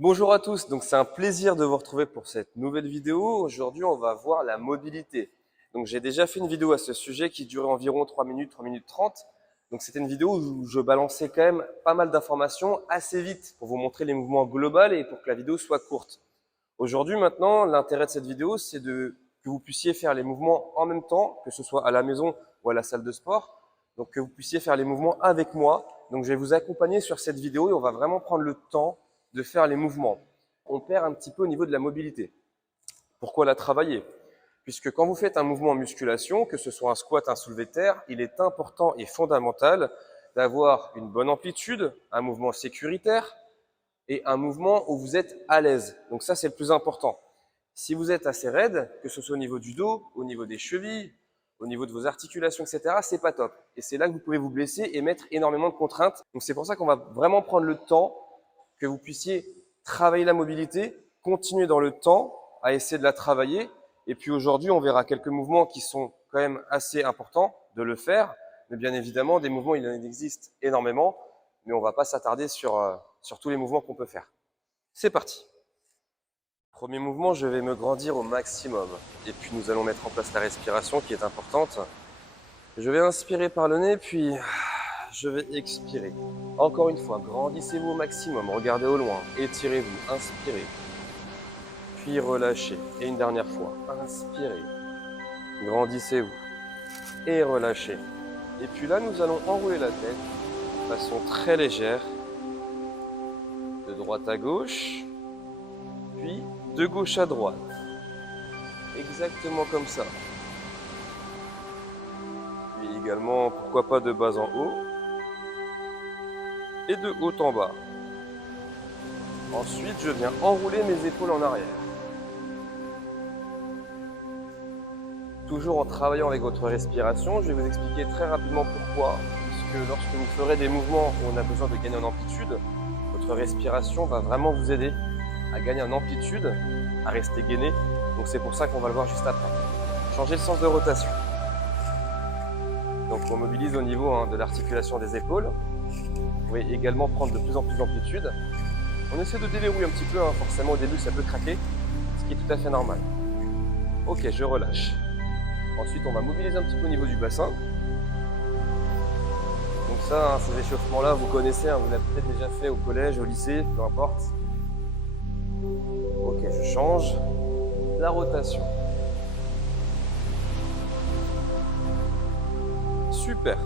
Bonjour à tous, donc c'est un plaisir de vous retrouver pour cette nouvelle vidéo. Aujourd'hui, on va voir la mobilité. Donc j'ai déjà fait une vidéo à ce sujet qui durait environ 3 minutes, 3 minutes 30. Donc c'était une vidéo où je balançais quand même pas mal d'informations assez vite pour vous montrer les mouvements globaux et pour que la vidéo soit courte. Aujourd'hui, maintenant, l'intérêt de cette vidéo, c'est que vous puissiez faire les mouvements en même temps, que ce soit à la maison ou à la salle de sport. Donc que vous puissiez faire les mouvements avec moi. Donc je vais vous accompagner sur cette vidéo et on va vraiment prendre le temps de faire les mouvements. On perd un petit peu au niveau de la mobilité. Pourquoi la travailler? Puisque quand vous faites un mouvement en musculation, que ce soit un squat, un soulevé de terre, il est important et fondamental d'avoir une bonne amplitude, un mouvement sécuritaire et un mouvement où vous êtes à l'aise. Donc ça, c'est le plus important. Si vous êtes assez raide, que ce soit au niveau du dos, au niveau des chevilles, au niveau de vos articulations, etc., c'est pas top. Et c'est là que vous pouvez vous blesser et mettre énormément de contraintes. Donc c'est pour ça qu'on va vraiment prendre le temps que vous puissiez travailler la mobilité, continuer dans le temps à essayer de la travailler. Et puis aujourd'hui, on verra quelques mouvements qui sont quand même assez importants de le faire. Mais bien évidemment, des mouvements, il en existe énormément. Mais on ne va pas s'attarder sur tous les mouvements qu'on peut faire. C'est parti. Premier mouvement, je vais me grandir au maximum. Et puis nous allons mettre en place la respiration qui est importante. Je vais inspirer par le nez, puis je vais expirer. Encore une fois, grandissez-vous au maximum, regardez au loin, étirez-vous, inspirez. Puis relâchez. Et une dernière fois, inspirez. Grandissez-vous. Et relâchez. Et puis là, nous allons enrouler la tête de façon très légère. De droite à gauche. Puis de gauche à droite. Exactement comme ça. Puis également, pourquoi pas de bas en haut. Et de haut en bas. Ensuite, je viens enrouler mes épaules en arrière. Toujours en travaillant avec votre respiration, je vais vous expliquer très rapidement pourquoi. Puisque lorsque vous ferez des mouvements où on a besoin de gagner en amplitude, votre respiration va vraiment vous aider à gagner en amplitude, à rester gainé. Donc c'est pour ça qu'on va le voir juste après. Changer le sens de rotation. Donc on mobilise au niveau de l'articulation des épaules. Vous pouvez également prendre de plus en plus d'amplitude. On essaie de déverrouiller un petit peu, forcément au début ça peut craquer, ce qui est tout à fait normal. Ok, je relâche. Ensuite on va mobiliser un petit peu au niveau du bassin. Donc ça, ces échauffements-là, vous connaissez, vous l'avez peut-être déjà fait au collège, au lycée, peu importe. Ok, je change la rotation. Super.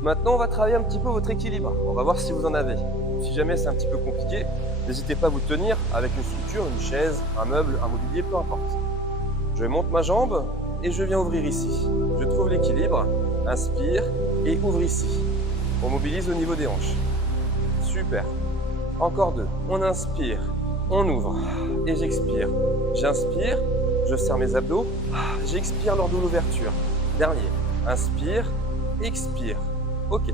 Maintenant, on va travailler un petit peu votre équilibre. On va voir si vous en avez. Si jamais c'est un petit peu compliqué, n'hésitez pas à vous tenir avec une structure, une chaise, un meuble, un mobilier, peu importe. Je monte ma jambe et je viens ouvrir ici. Je trouve l'équilibre, inspire et ouvre ici. On mobilise au niveau des hanches. Super. Encore deux. On inspire, on ouvre et j'expire. J'inspire, je serre mes abdos, j'expire lors de l'ouverture. Dernier. Inspire, expire. Ok.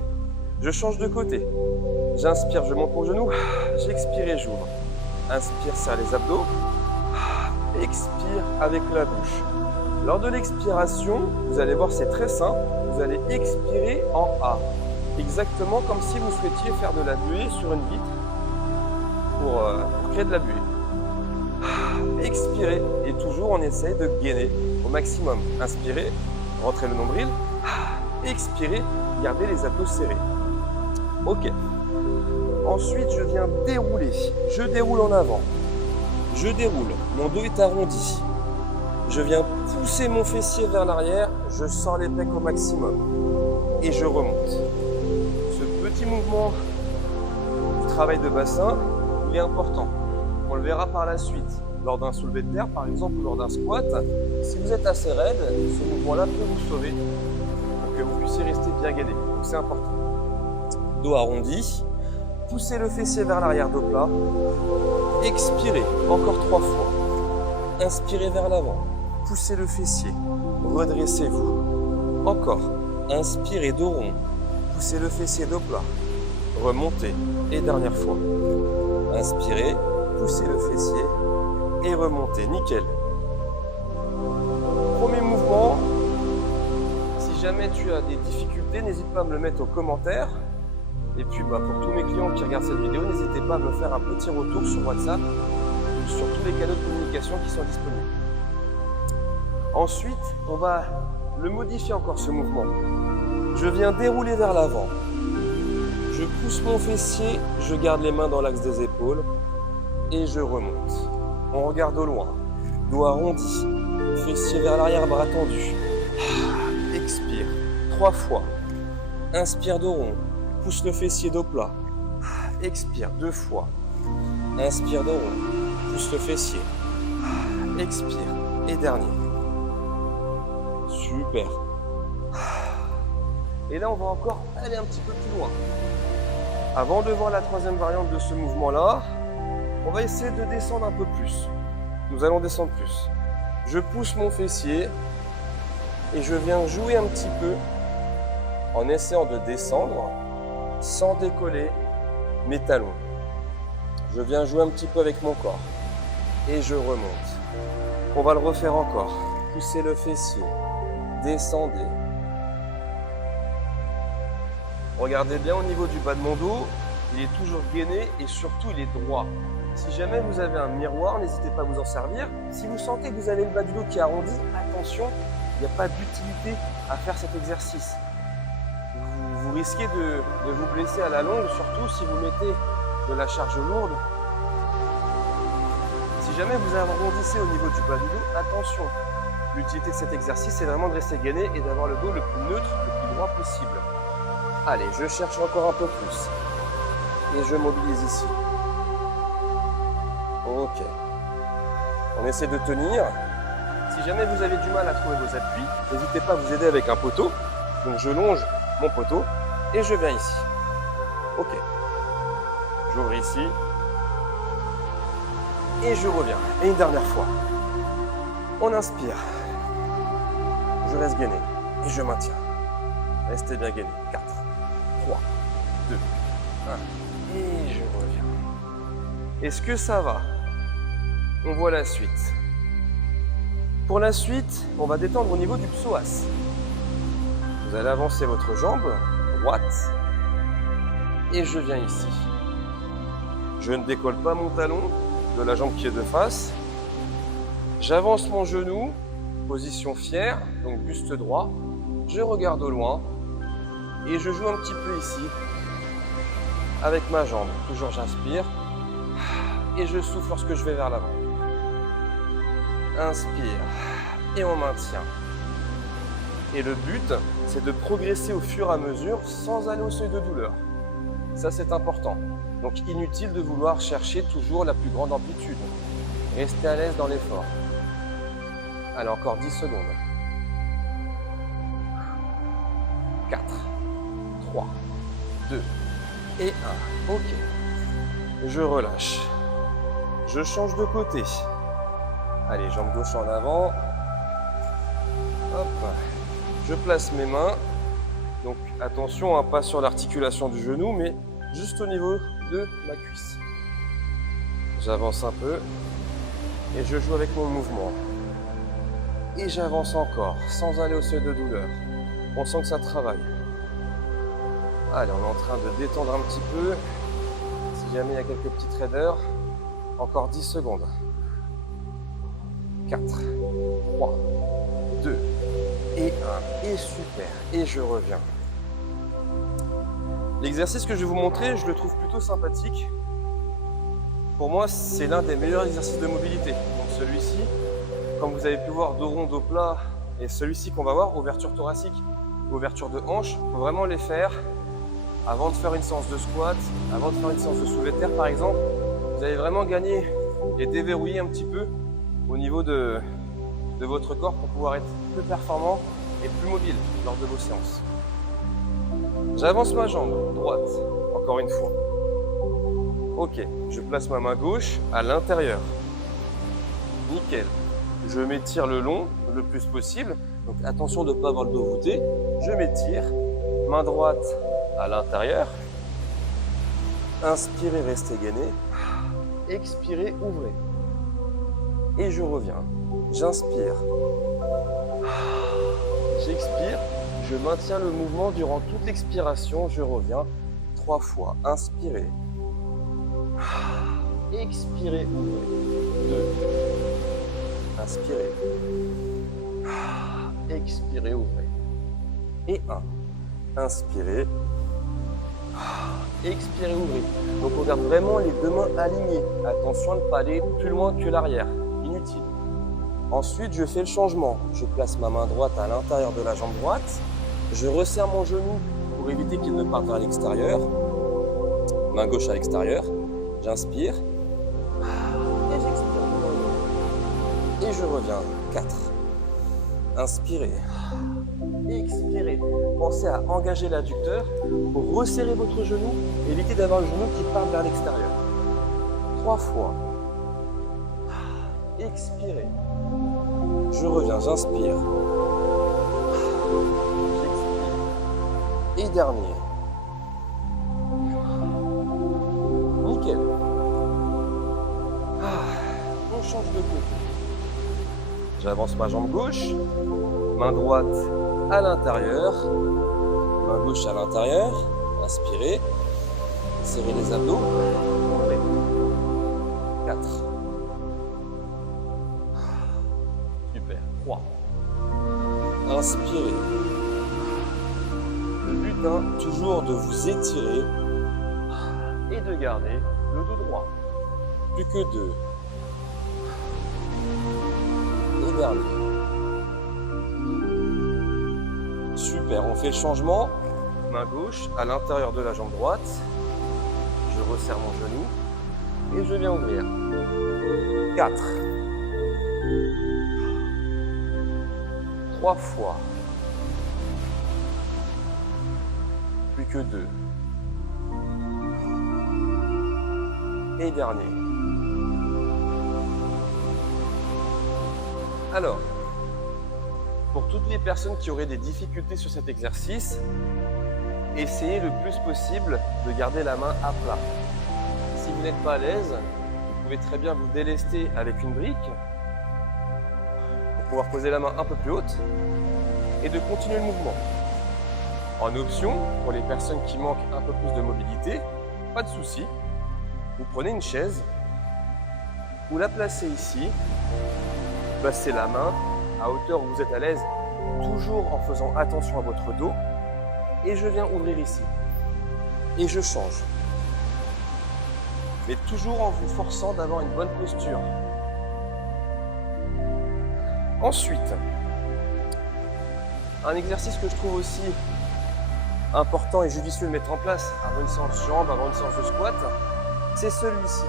Je change de côté. J'inspire, je monte mon genou, j'expire et j'ouvre. Inspire, serre les abdos. Expire avec la bouche. Lors de l'expiration, vous allez voir, c'est très simple. Vous allez expirer en A. Exactement comme si vous souhaitiez faire de la buée sur une vitre pour créer de la buée. Expirez et toujours on essaye de gainer au maximum. Inspirez, rentrez le nombril. Expirez, gardez les abdos serrés. Ok. Ensuite, je viens dérouler. Je déroule en avant. Je déroule. Mon dos est arrondi. Je viens pousser mon fessier vers l'arrière. Je sors les pecs au maximum. Et je remonte. Ce petit mouvement du travail de bassin, il est important. On le verra par la suite. Lors d'un soulevé de terre, par exemple, ou lors d'un squat, si vous êtes assez raide, ce mouvement-là peut vous sauver pour que vous puissiez rester bien gainé. Donc c'est important. Dos arrondi. Poussez le fessier vers l'arrière, dos plat. Expirez, encore 3 fois. Inspirez vers l'avant. Poussez le fessier. Redressez-vous. Encore. Inspirez, dos rond. Poussez le fessier, dos plat. Remontez. Et dernière fois. Inspirez, poussez le fessier et remontez. Nickel. Premier mouvement. Si jamais tu as des difficultés, n'hésite pas à me le mettre aux commentaires. Et puis pour tous mes clients qui regardent cette vidéo, n'hésitez pas à me faire un petit retour sur WhatsApp ou sur tous les canaux de communication qui sont disponibles. Ensuite, on va le modifier encore ce mouvement. Je viens dérouler vers l'avant. Je pousse mon fessier, je garde les mains dans l'axe des épaules et je remonte. On regarde au loin, dos arrondi, fessier vers l'arrière, bras tendus. Expire 3 fois. Inspire dos rond, pousse le fessier dos plat. Expire 2 fois. Inspire dos rond, pousse le fessier. Expire et dernier. Super. Et là, on va encore aller un petit peu plus loin. Avant de voir la troisième variante de ce mouvement-là, on va essayer de descendre un peu plus. Nous allons descendre plus. Je pousse mon fessier et je viens jouer un petit peu en essayant de descendre sans décoller mes talons. Je viens jouer un petit peu avec mon corps et je remonte. On va le refaire encore. Poussez le fessier, descendez. Regardez bien au niveau du bas de mon dos, il est toujours gainé et surtout il est droit. Si jamais vous avez un miroir, n'hésitez pas à vous en servir. Si vous sentez que vous avez le bas du dos qui est arrondi, attention, il n'y a pas d'utilité à faire cet exercice. Vous risquez de vous blesser à la longue, surtout si vous mettez de la charge lourde. Si jamais vous arrondissez au niveau du bas du dos, attention. L'utilité de cet exercice, c'est vraiment de rester gainé et d'avoir le dos le plus neutre, le plus droit possible. Allez, je cherche encore un peu plus. Et je mobilise ici. Ok. On essaie de tenir. Si jamais vous avez du mal à trouver vos appuis, n'hésitez pas à vous aider avec un poteau. Donc je longe mon poteau et je viens ici. Ok. J'ouvre ici. Et je reviens. Et une dernière fois. On inspire. Je reste gainé. Et je maintiens. Restez bien gainé. 4, 3, 2, 1. Et je reviens. Est-ce que ça va? On voit la suite. Pour la suite, on va détendre au niveau du psoas. Vous allez avancer votre jambe droite. Et je viens ici. Je ne décolle pas mon talon de la jambe qui est de face. J'avance mon genou, position fière, donc buste droit. Je regarde au loin et je joue un petit peu ici avec ma jambe. Toujours j'inspire et je souffle lorsque je vais vers l'avant. Inspire et on maintient. Et le but, c'est de progresser au fur et à mesure sans aller au seuil de douleur. Ça, c'est important. Donc, inutile de vouloir chercher toujours la plus grande amplitude. Restez à l'aise dans l'effort. Allez, encore 10 secondes. 4, 3, 2 et 1. Ok. Je relâche. Je change de côté. Allez, jambe gauche en avant. Hop. Je place mes mains. Donc attention, pas sur l'articulation du genou, mais juste au niveau de ma cuisse. J'avance un peu et je joue avec mon mouvement. Et j'avance encore, sans aller au seuil de douleur. On sent que ça travaille. Allez, on est en train de détendre un petit peu. Si jamais il y a quelques petites raideurs, encore 10 secondes. 4, 3, 2 et 1. Et super. Et je reviens. L'exercice que je vais vous montrer, je le trouve plutôt sympathique. Pour moi, c'est l'un des meilleurs exercices de mobilité. Donc celui-ci, comme vous avez pu voir, dos rond, dos plat, et celui-ci qu'on va voir, ouverture thoracique, ouverture de hanche, il faut vraiment les faire avant de faire une séance de squat, avant de faire une séance de soulevé de terre par exemple. Vous allez vraiment gagner et déverrouiller un petit peu au niveau de votre corps pour pouvoir être plus performant et plus mobile lors de vos séances. J'avance ma jambe droite, encore une fois. Ok, je place ma main gauche à l'intérieur. Nickel. Je m'étire le long le plus possible. Donc attention de ne pas avoir le dos voûté. Je m'étire. Main droite à l'intérieur. Inspirez, restez gainé. Expirez, ouvrez. Et je reviens. J'inspire. J'expire. Je maintiens le mouvement durant toute l'expiration. Je reviens. 3 fois. Inspirez. Expirez, ouvrez. 2. Inspirez. Expirez, ouvrez. Et 1. Inspirez. Expirez, ouvrez. Donc on garde vraiment les deux mains alignées. Attention à ne pas aller plus loin que l'arrière. Inutile. Ensuite, je fais le changement. Je place ma main droite à l'intérieur de la jambe droite. Je resserre mon genou pour éviter qu'il ne parte vers l'extérieur. Main gauche à l'extérieur. J'inspire. Et j'expire. Et je reviens. 4. Inspirez. Expirez. Pensez à engager l'adducteur pour resserrer votre genou et éviter d'avoir le genou qui part vers l'extérieur. 3 fois. Expirez. Je reviens, j'inspire. J'expire. Et dernier. Nickel. On change de côté. J'avance ma jambe gauche. Main droite à l'intérieur. Main gauche à l'intérieur. Inspirez. Serrez les abdos. Ouvrez. 4. Super. 3. Inspirez. Le but, toujours de vous étirer et de garder le dos droit. Plus que 2. Et dernier. Super, on fait le changement. Main gauche à l'intérieur de la jambe droite. Je resserre mon genou et je viens ouvrir. 4. 3 fois. Plus que 2. Et dernier. Alors, pour toutes les personnes qui auraient des difficultés sur cet exercice, essayez le plus possible de garder la main à plat. Si vous n'êtes pas à l'aise, vous pouvez très bien vous délester avec une brique pour pouvoir poser la main un peu plus haute et de continuer le mouvement. En option, pour les personnes qui manquent un peu plus de mobilité, pas de souci, vous prenez une chaise, vous la placez ici, placez la main à hauteur où vous êtes à l'aise, toujours en faisant attention à votre dos, et je viens ouvrir ici. Et je change. Mais toujours en vous forçant d'avoir une bonne posture. Ensuite, un exercice que je trouve aussi important et judicieux de mettre en place avant une séance jambes, avant une séance de squat, c'est celui-ci.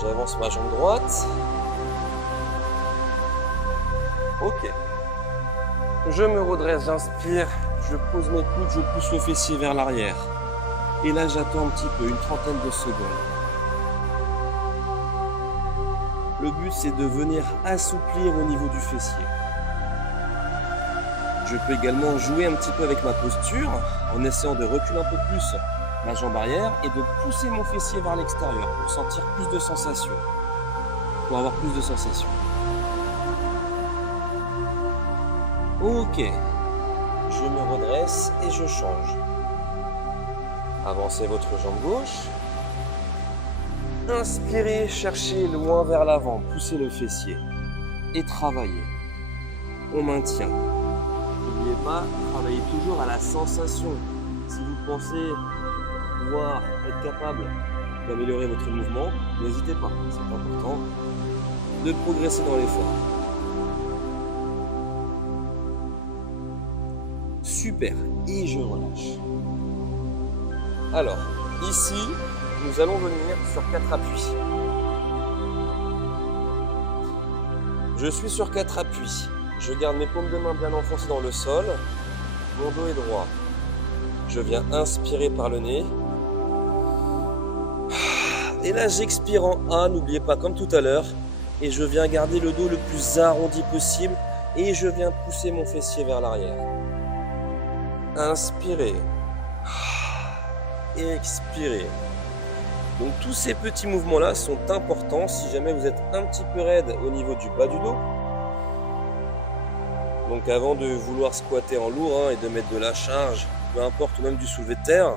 J'avance ma jambe droite. Ok. Je me redresse, j'inspire, je pose mes coudes, je pousse le fessier vers l'arrière. Et là, j'attends un petit peu, une trentaine de secondes. Le but, c'est de venir assouplir au niveau du fessier. Je peux également jouer un petit peu avec ma posture en essayant de reculer un peu plus ma jambe arrière et de pousser mon fessier vers l'extérieur pour sentir plus de sensations, pour avoir plus de sensations. Ok, je me redresse et je change. Avancez votre jambe gauche. Inspirez, cherchez loin vers l'avant, poussez le fessier et travaillez. On maintient. N'oubliez pas, travaillez toujours à la sensation. Si vous pensez pouvoir être capable d'améliorer votre mouvement, n'hésitez pas, c'est important de progresser dans l'effort. Super, et je relâche. Alors, ici, nous allons venir sur 4 appuis. Je suis sur 4 appuis. Je garde mes paumes de main bien enfoncées dans le sol. Mon dos est droit. Je viens inspirer par le nez. Et là, j'expire en A, n'oubliez pas, comme tout à l'heure. Et je viens garder le dos le plus arrondi possible. Et je viens pousser mon fessier vers l'arrière. Inspirez. Expirez. Donc tous ces petits mouvements-là sont importants si jamais vous êtes un petit peu raide au niveau du bas du dos. Donc avant de vouloir squatter en lourd et de mettre de la charge, peu importe, ou même du soulevé de terre,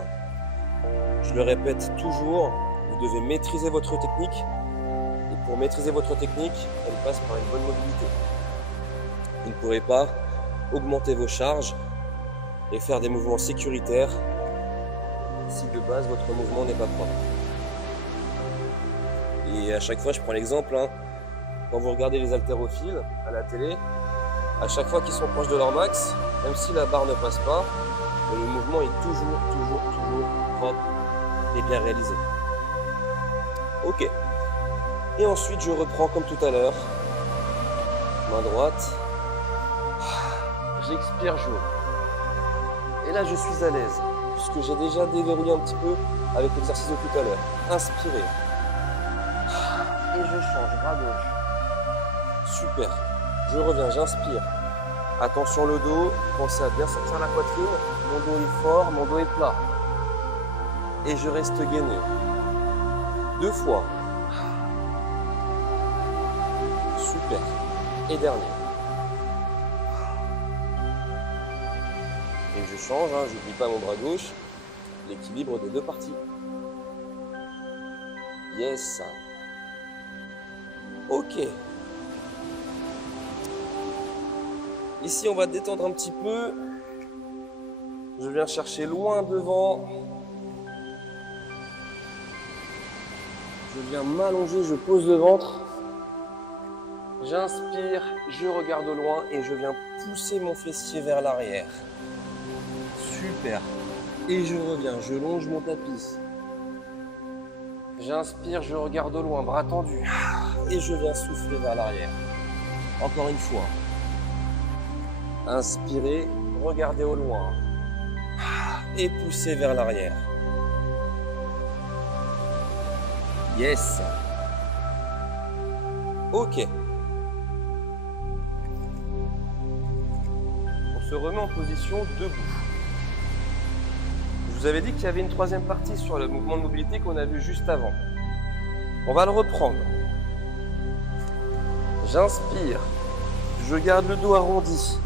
Je le répète toujours, vous devez maîtriser votre technique. Et pour maîtriser votre technique, elle passe par une bonne mobilité. Vous ne pourrez pas augmenter vos charges et faire des mouvements sécuritaires si de base votre mouvement n'est pas propre. Et à chaque fois, je prends l'exemple, quand vous regardez les haltérophiles à la télé, à chaque fois qu'ils sont proches de leur max, même si la barre ne passe pas, le mouvement est toujours propre et bien réalisé. Ok. Et ensuite, je reprends comme tout à l'heure. Main droite. J'expire, j'ouvre. Et là, je suis à l'aise, puisque j'ai déjà déverrouillé un petit peu avec l'exercice de tout à l'heure. Inspirez. Et je change, bras gauche. Super. Je reviens, j'inspire. Attention le dos, pensez à bien sortir la poitrine. Mon dos est fort, mon dos est plat. Et je reste gainé. 2 fois. Super. Et dernier. Et je change, je n'oublie pas mon bras gauche. L'équilibre des 2 parties. Yes. Ok. Ici, on va détendre un petit peu. Je viens chercher loin devant. Je viens m'allonger, je pose le ventre. J'inspire, je regarde au loin et je viens pousser mon fessier vers l'arrière. Super. Et je reviens, je longe mon tapis. J'inspire, je regarde au loin, bras tendus. Et je viens souffler vers l'arrière. Encore une fois. Inspirez, regardez au loin. Et poussez vers l'arrière. Yes. Ok. On se remet en position debout. Je vous avais dit qu'il y avait une 3e partie sur le mouvement de mobilité qu'on a vu juste avant. On va le reprendre. J'inspire. Je garde le dos arrondi.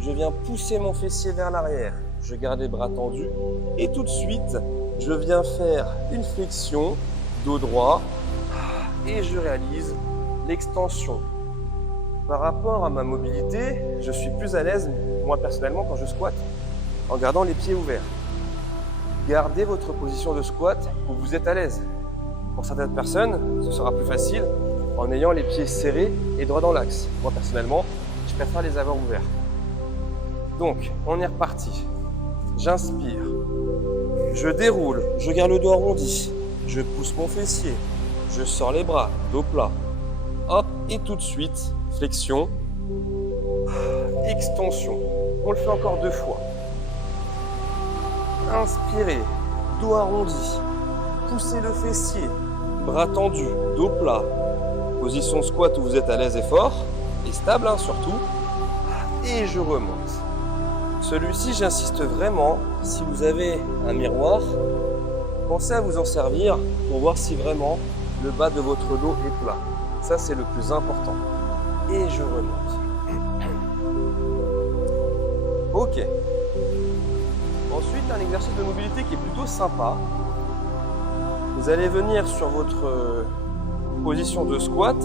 Je viens pousser mon fessier vers l'arrière. Je garde les bras tendus. Et tout de suite, je viens faire une flexion, dos droit. Et je réalise l'extension. Par rapport à ma mobilité, je suis plus à l'aise, moi personnellement, quand je squatte, en gardant les pieds ouverts. Gardez votre position de squat où vous êtes à l'aise. Pour certaines personnes, ce sera plus facile en ayant les pieds serrés et droits dans l'axe. Moi personnellement, je préfère les avoir ouverts. Donc, on est reparti. J'inspire. Je déroule. Je garde le dos arrondi. Je pousse mon fessier. Je sors les bras, dos plat. Hop, et tout de suite, flexion. Extension. On le fait encore 2 fois. Inspirez, dos arrondi. Poussez le fessier. Bras tendus, dos plat. Position squat où vous êtes à l'aise et fort. Et stable, surtout. Et je remonte. Celui-ci, j'insiste vraiment, si vous avez un miroir, pensez à vous en servir pour voir si vraiment le bas de votre dos est plat. Ça, c'est le plus important. Et je remonte. Ok. Ensuite, un exercice de mobilité qui est plutôt sympa. Vous allez venir sur votre position de squat,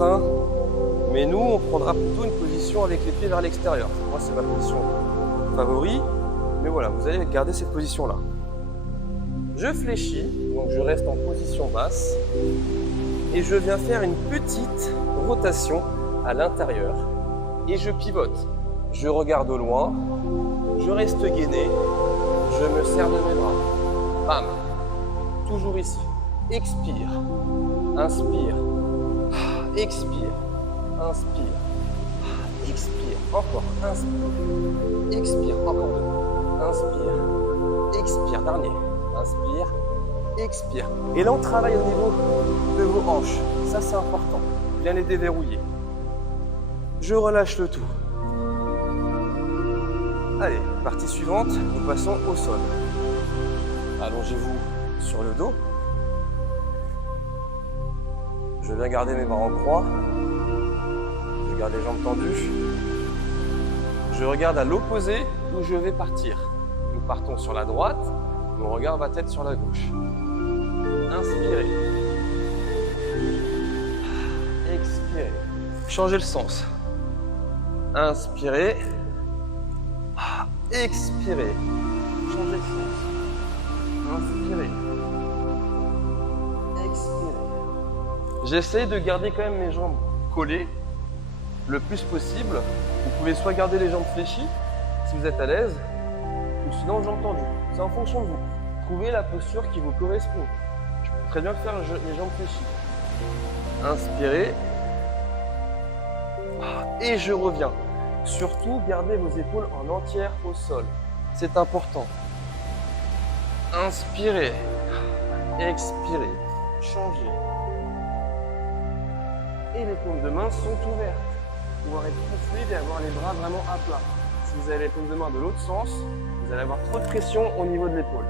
mais nous, on prendra plutôt une position avec les pieds vers l'extérieur. Moi, c'est ma position favori, mais voilà, vous allez garder cette position-là. Je fléchis, donc je reste en position basse, et je viens faire une petite rotation à l'intérieur, et je pivote. Je regarde au loin, je reste gainé, je me serre de mes bras. Bam! Toujours ici. Expire, inspire, expire, inspire. Expire, encore, inspire, expire, encore 2, inspire, expire, dernier, inspire, expire. Et là on travaille au niveau de vos hanches, ça c'est important, bien les déverrouiller. Je relâche le tout. Allez, partie suivante, nous passons au sol. Allongez-vous sur le dos. Je viens garder mes bras en croix. Je garde les jambes tendues. Je regarde à l'opposé d'où je vais partir. Nous partons sur la droite, mon regard va être sur la gauche. Inspirez. Expirez. Changez le sens. Inspirez. Expirez. Changez le sens. Inspirez. Expirez. J'essaie de garder quand même mes jambes collées le plus possible. Vous pouvez soit garder les jambes fléchies si vous êtes à l'aise, ou sinon jambes tendues. C'est en fonction de vous. Trouvez la posture qui vous correspond. Je peux très bien faire les jambes fléchies. Inspirez. Et je reviens. Surtout, gardez vos épaules en entière au sol. C'est important. Inspirez. Expirez. Changez. Et les paumes de main sont ouvertes. Pouvoir être plus fluide et avoir les bras vraiment à plat. Si vous avez les paumes de main de l'autre sens, vous allez avoir trop de pression au niveau de l'épaule.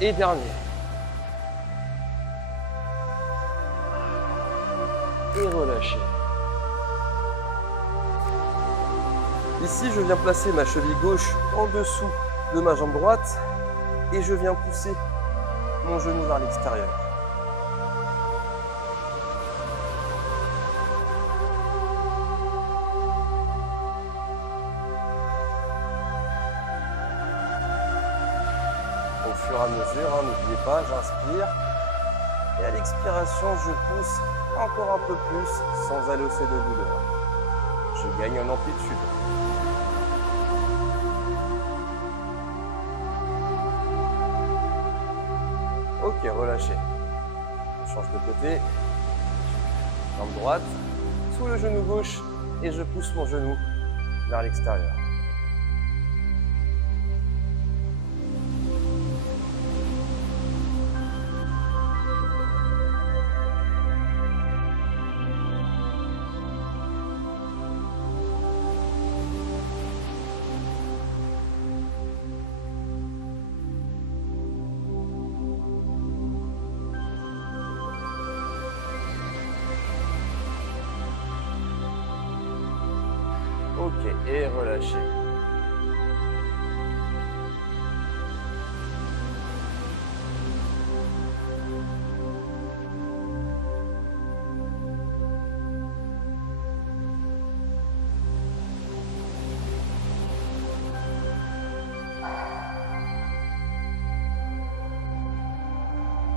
Et dernier. Et relâchez. Ici, je viens placer ma cheville gauche en dessous de ma jambe droite et je viens pousser mon genou vers l'extérieur. Au fur et à mesure, n'oubliez pas, j'inspire et à l'expiration, je pousse encore un peu plus sans aller au de douleur. Je gagne en amplitude. Ok, relâchez. Je change de côté. Jambe droite, sous le genou gauche et je pousse mon genou vers l'extérieur. Ok, et relâchez.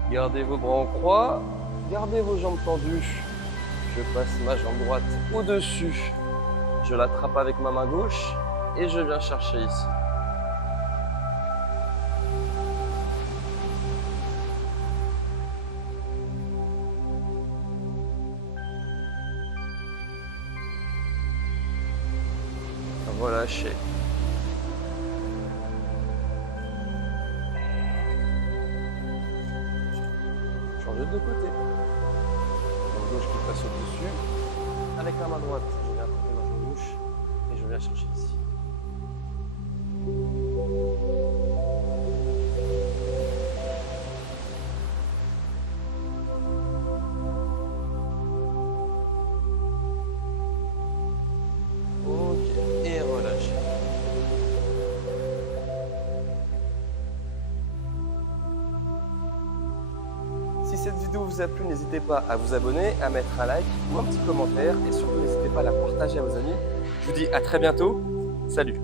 Gardez vos bras en croix, gardez vos jambes tendues. Je passe ma jambe droite au-dessus. Je l'attrape avec ma main gauche et je viens chercher ici. Relâchez. Changez de côté. Jambe gauche qui passe au-dessus. Avec la main droite, je viens attraper ma jambe gauche et je viens chercher ici. Ok, et relâchez. Si cette vidéo vous a plu, n'hésitez pas à vous abonner, à mettre un like ou un petit commentaire et surtout n'hésitez pas à la partager à vos amis. Je vous dis à très bientôt. Salut!